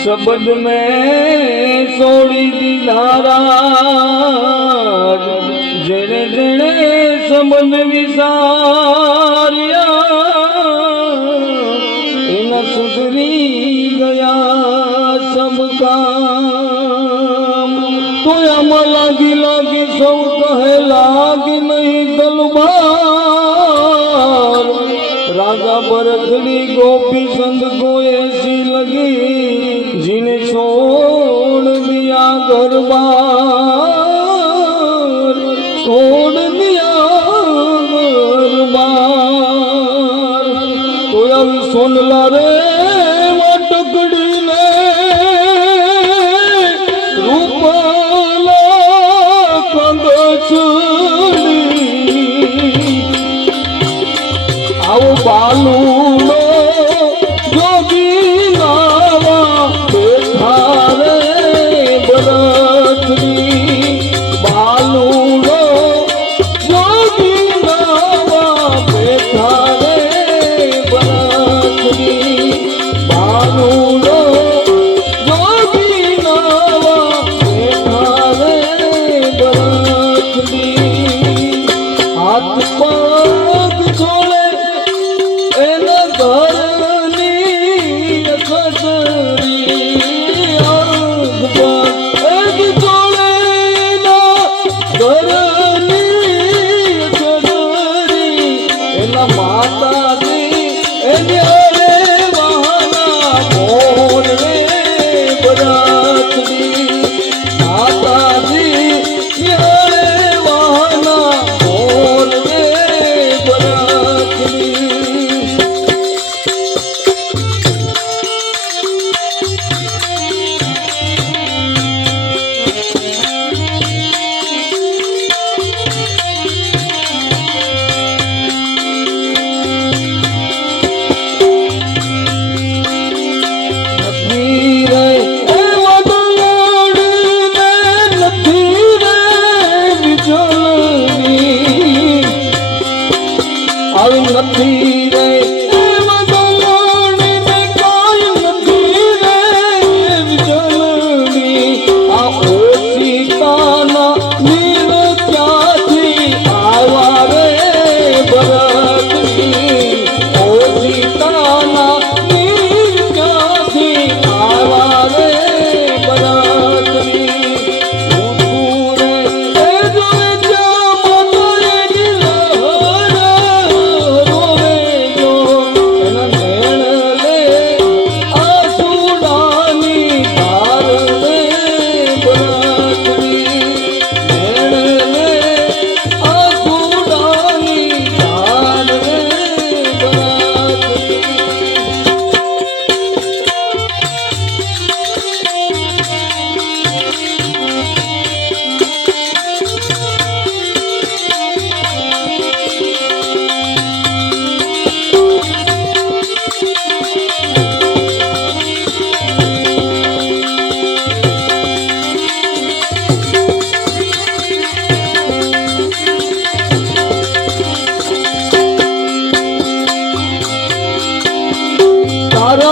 શબ્દ મેં છોડી દીધા જેણે જેણે સંબંધ વિસાર્યા એના સુધરી ગયા સમકામ તો આમાં લાગી લાગી સૌ કહે લાગી નહીં તલવાર રાજા ભરતની ગોપી સંત ગોએ sonları ಶ್ರೀ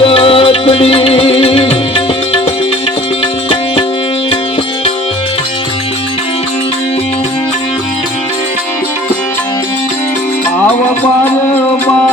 રાતડી આવા બાર